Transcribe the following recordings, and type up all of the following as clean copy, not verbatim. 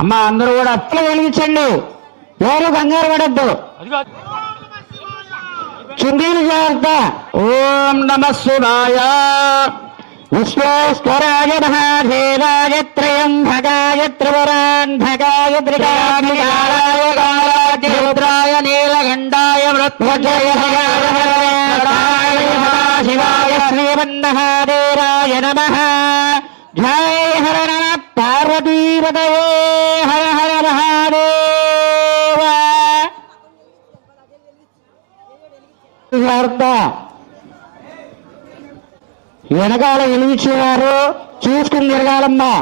అమ్మ అందరూ కూడా అట్లా వెలిగించండి, ఎవరు కంగారు పడద్దు, చుండీలు జాగ్రత్త. ఓం నమ శివాయ. విశ్వేశ్వరాయ మహాదేవాయ త్రయంబకాయ త్రిపురాంధకాయ త్రికాగ్నికాయ కాలాగ్నిరుద్రాయ నీలకంఠాయ మృత్యుంజయ శివాయ శ్రీమన్మహాదేవాయ నమః. జయ హర నమ పార్వతీపతయే హర హర మహాదేవ. వెనకాల వెలిగించేవారు చూసుకుని తిరగాలమ్మా.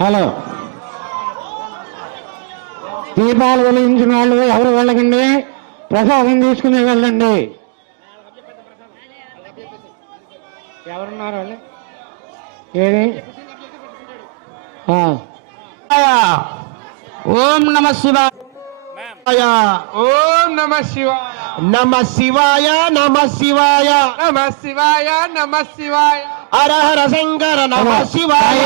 హలో, దీపాలు వెలిగించిన వాళ్ళు ఎవరు వెళ్ళకండి, ప్రసాదం తీసుకుని వెళ్ళండి. ఎవరున్నారు వాళ్ళు? ఏది? ఓం నమ శివాయ. ఓం నమ శివాయ. నమ శివాయ నమ శివాయ నమ శివాయ నమ శివాయ. హర హర శంకర నమ శివాయ.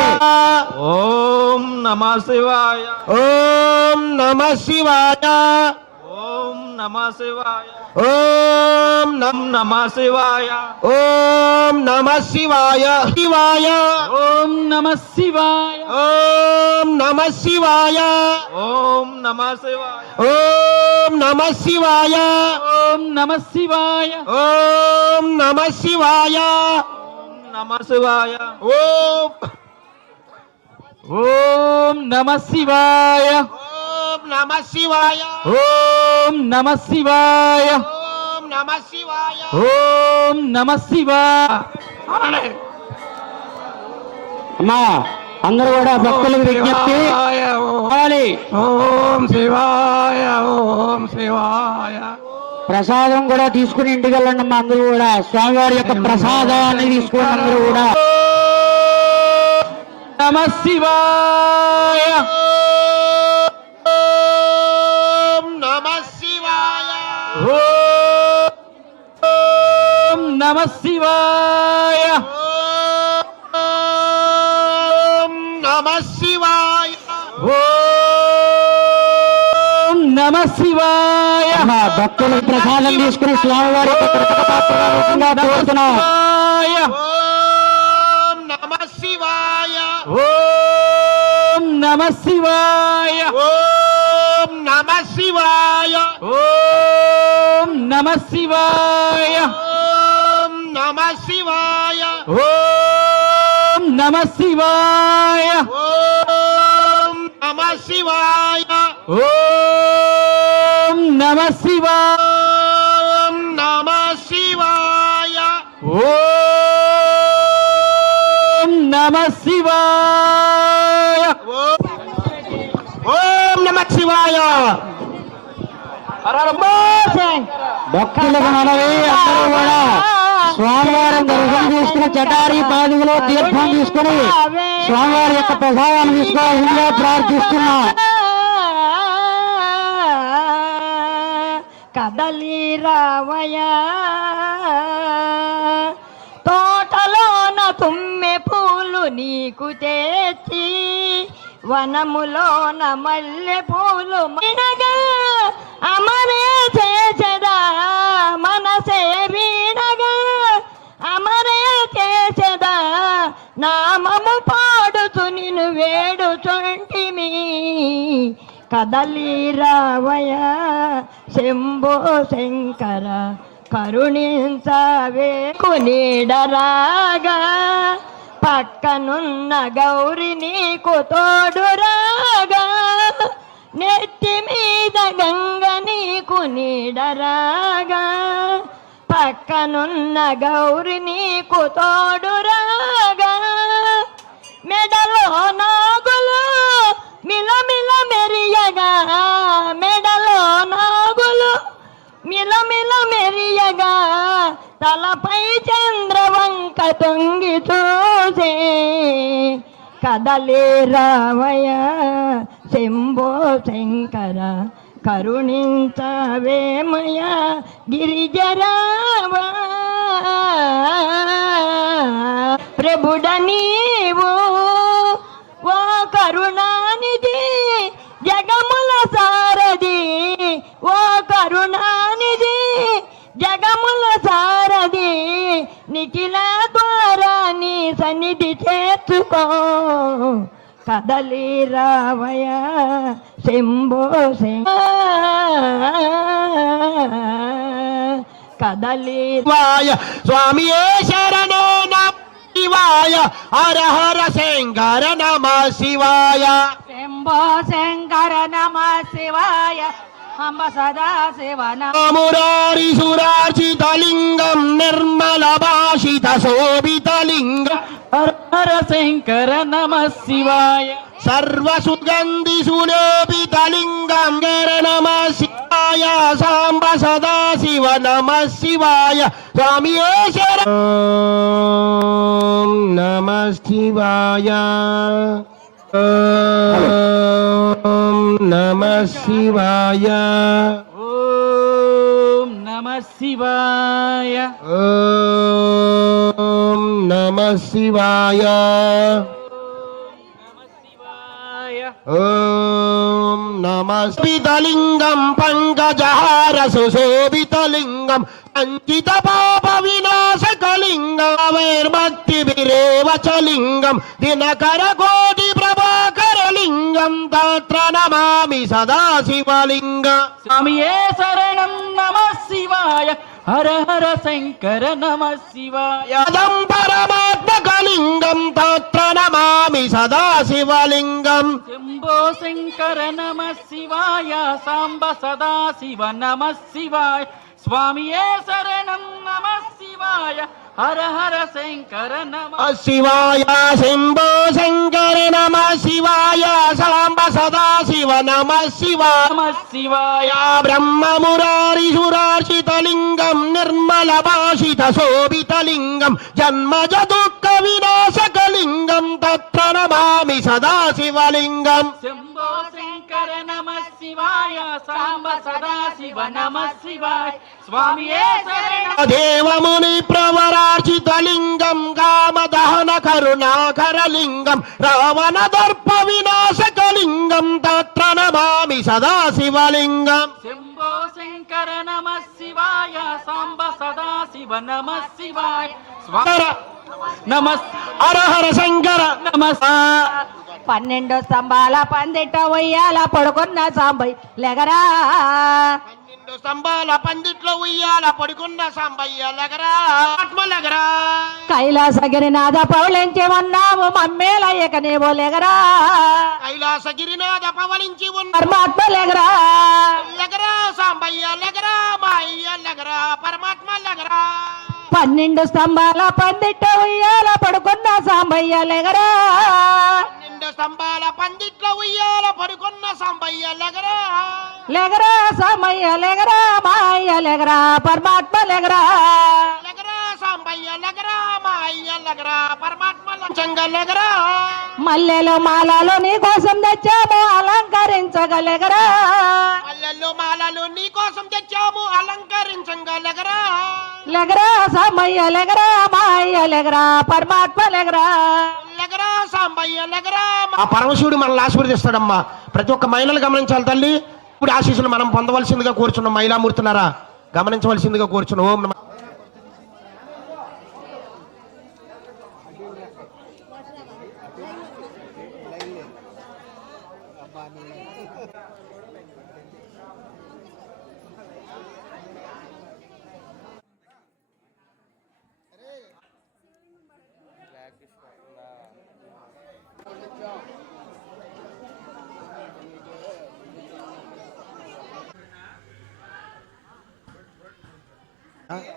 ఓం నమ శివాయ. ఓం నమ శివాయ. ఓం నమ శివాయ. ఓం నమ శివాయ. ఓం నమ శివాయ. శివాయ. ఓం నమ శివాయ. ఓం నమ శివాయ. ఓం నమ శివాయ. ఓం నమ శివాయ. ఓం నమ శివాయ. ఓం నమ శివాయ. నమ శివాయ. ఓం ఓం నమ శివాయ. ఓం నమ శివాయ. ఓం నమ శివాయ. ఓం నమ శివాయ. ఓం నమ శివాయ. అమ్మా అందరూ కూడా భక్తులకు విజ్ఞప్తి. ఓం శివాయ. ఓం శివాయ. ప్రసాదం కూడా తీసుకుని ఇంటికి వెళ్ళండి అమ్మా. అందరూ కూడా స్వామివారి యొక్క ప్రసాదాన్ని తీసుకోండి అందరూ కూడా. నమ శివాయ. ఓం నమ శివాయ. ఓం నమ శివాయ. ఓం నమ శివాయ. ఓం నమ శివాయ. భక్తులు ప్రసాదం తీసుకుని స్వామివారి యొక్క కోరుతున్నాం. ఓం నమ శివాయ. ఓం నమ శివాయ. ఓం నమ శివాయ. ఓం నమ శివాయ. ఓం నమ శివాయ. ఓం నమ శివాయ. ఓం నమ శివాయ. ఓం నమ శివాయ. ఓం నమ శివాయ. ఓం నమ శివాయ. ఓం నమ శివాయ. భక్తులకు మనవి అందరూ కూడా స్వామివారం దర్శనం చేసుకుని చటారి పాదుగులో తీర్థం తీసుకుని స్వామివారి యొక్క ప్రసాదాన్ని తీసుకోవాల్సిందిగా ప్రార్థిస్తున్నాం. కదలి రావయ తోటలోన తుమ్మె పూలు నీకు తెచ్చి వనములోన మల్లె పూలు మినగా అమరే చేసెదా మనసే వీణగా అమరే చేసెదా నామము పాడుతు నిన్ను వేడుచుంటిమి. కదలి రావయ శంభో శంకర కరుణించవే నీడరాగా పక్కనున్న గౌరి నీకు తోడురాగా నెత్తి మీద గంగ నీకు నీడరాగా పక్కనున్న గౌరి నీకు తోడురాగా మెడలో నాగులు మిలమిల మెరియగా మెడలో నాగులు మిలమిల మెరియగా తలపై చంద్రవంక తొంగి చూసే కదలే రావయ శంభో శంకర కరుణించవేమయ గిరిజరావా ప్రభుడ నీవు ఓ కరుణానిధి జగముల సారథి ఓ కరుణానిధి జగముల సారథి నిఖిల ద్వారా నీ సన్నిధి చేర్చుకో కదలి రావయ శంభో కదలి శివాయ స్వామియే శరణో నమః శివాయ హర హర శంకర నమః శివాయ శంభో శంకర నమ శివాయ అంబ సదా శివ మురారి సురార్చితలింగం నిర్మల భాషిత శోభితలింగం హర హర శంకర నమ శివాయ సర్వసుగంధి సులోభితలింగం గర నమః శివాయ సాంబ సదా శివ నమః శివాయ స్వామియే శరణం నమః శివాయ ఓం నమః శివాయ ఓం నమ శివాయ ఓం నమః శివాయ ఓం నమస్మితలింగం పంకజహార సుశోభితలింగం అంకిత పాప వినాశకలింగం వైర్భక్తి విరేవచలింగం దినకర కోటి ప్రభాకర లింగం తత్ర నమామి సదాశివలింగం స్వామియే శరణం నమ శివాయ హర హర శంకర నమ శివాయ యదం పరమాత్మకలింగం తత్ర నమామి సదాశివలింగం శంభో శంకర నమ శివాయ సాంబ సదా శివ నమ శివాయ స్వామియే శరణం నమ శివాయ హర హర శంకర నమ శివాయ శంభో శంకర నమ శివాయ సాంబ సదా శివ నమ శివాయ నమ శివాయ బ్రహ్మ మురారి సురార్చితలింగం నిర్మల భాషిత శోభితలింగం జన్మజ దుఃఖ వినాశకలింగం తత్ర నమామి సదాశివలింగం శంభో శంకర నమ శివాయ సాంబ సదా శివ నమ శివాయ స్వామియే శరణం దేవముని ప్రవరార్చితలింగం కామదహన కరుణాకరలింగం రావణ దర్ప వినాశకలింగం తత్ర నమామి సదాశివలింగం శంభో శంకర నమ శివాయ సాంబ సదా శివ నమ శివాయ నమ హర హర శంకర నమ 12 స్తంభాల పందిట ఉయ్యాల పడుకున్న సాంబై లెగరా 12 స్తంభాల పందిట్లో ఉయ్యాల పడుకున్న సాంబయ్య లగరా ఆత్మ లగరా కైలాసగిరినాథ పౌళించి ఉన్నాము మమ్మేలయ్యక నీవు లెగరా కైలాసగిరినాథ పవలించి ఉన్న పరమాత్మ లెగరా లగరా సాంబయ్య లగరా మాయ్య లగరా పరమాత్మ లగరా 12 స్తంభాల పందిట ఉయ్యాల పడుకున్న సాంబయ్య లెగరా 12 స్తంభాల పందిట్లో ఉయ్యాల పడుకున్న సాంబయ్య లగరా లెగరా సామయ్య లెగరా మాయ్య లెగరా పరమాత్మ లెగరా లగరా సాంబయ్య లగరా మాయ్య లగరా పరమాత్మ లంచంగ లగరా మల్లెలు మాలలు నీ కోసం తెచ్చాము అలంకరించగలెగరా మల్లెలు మాలలు నీ కోసం తెచ్చాము అలంకరించంగా లగరా లెగరా సామయ్య లెగరా మాయ్య లెగరా పరమాత్మ లెగరా లగరా సాంబయ్య లగరా ఆ పరమశివుడు మనల్ని ఆశీర్వదిస్తాడమ్మా. ప్రతి ఒక్క మహిళలు గమనించాలి తల్లి. ఇప్పుడు ఆశీస్సులు మనం పొందవలసిందిగా కోరుచున్నాం. మహిళామూర్తున్నారా గమనించవలసిందిగా కోరుచున్నాం. ఓం నమః.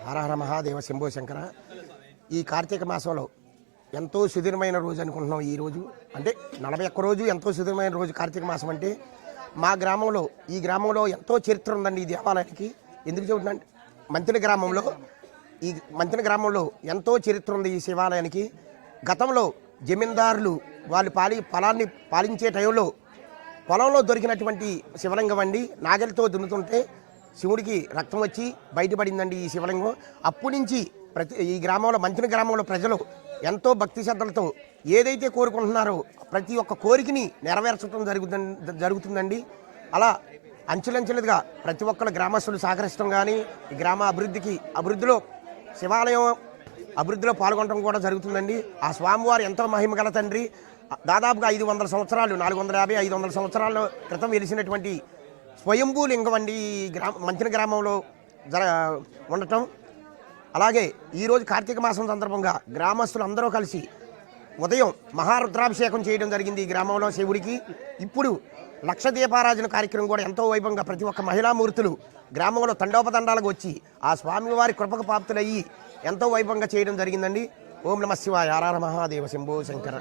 హర హర మహాదేవ శంభో శంకర. ఈ కార్తీక మాసంలో ఎంతో సుదీర్ఘమైన రోజు అనుకుంటున్నాం. ఈ రోజు అంటే 41 రోజు ఎంతో సుదీర్ఘమైన రోజు కార్తీక మాసం. అంటే మా గ్రామంలో ఈ గ్రామంలో ఎంతో చరిత్ర ఉందండి ఈ దేవాలయానికి. ఎందుకు చెబుతున్నాంటే మంతిన గ్రామంలో ఎంతో చరిత్ర ఉంది ఈ శివాలయానికి. గతంలో జమీందారులు వాళ్ళు పొలాన్ని పాలించే టైంలో పొలంలో దొరికినటువంటి శివలింగం అండి. నాగలితో దున్నుతుంటే శివుడికి రక్తం వచ్చి బయటపడిందండి ఈ శివలింగం. అప్పటి నుంచి ఈ గ్రామంలో మంచిన గ్రామంలో ప్రజలు ఎంతో భక్తి శ్రద్ధలతో ఏదైతే కోరుకుంటున్నారో ప్రతి ఒక్క కోరికని నెరవేర్చడం జరుగుతుందండి. అలా అంచెలంచెలుగా ప్రతి ఒక్కరు గ్రామస్తులు సహకరిస్తాం కానీ ఈ గ్రామ అభివృద్ధిలో శివాలయం అభివృద్ధిలో పాల్గొనడం కూడా జరుగుతుందండి. ఆ స్వామివారు ఎంతో మహిమగల తండ్రి. దాదాపుగా 500 సంవత్సరాలు 450-500 సంవత్సరాల క్రితం వెలిసినటువంటి స్వయంభూ లింగం అండి మంచిన గ్రామంలో ఉండటం. అలాగే ఈరోజు కార్తీక మాసం సందర్భంగా గ్రామస్తులు అందరూ కలిసి ఉదయం మహారుద్రాభిషేకం చేయడం జరిగింది ఈ గ్రామంలో శివుడికి. ఇప్పుడు లక్ష దీపారాజన కార్యక్రమం కూడా ఎంతో వైభవంగా ప్రతి ఒక్క మహిళామూర్తులు గ్రామంలో తండోపతండాలకు వచ్చి ఆ స్వామివారి కృపకు పాప్తులయ్యి ఎంతో వైభవంగా చేయడం జరిగిందండి. ఓం నమ శివాయ. హర హర మహాదేవ శంభో శంకర.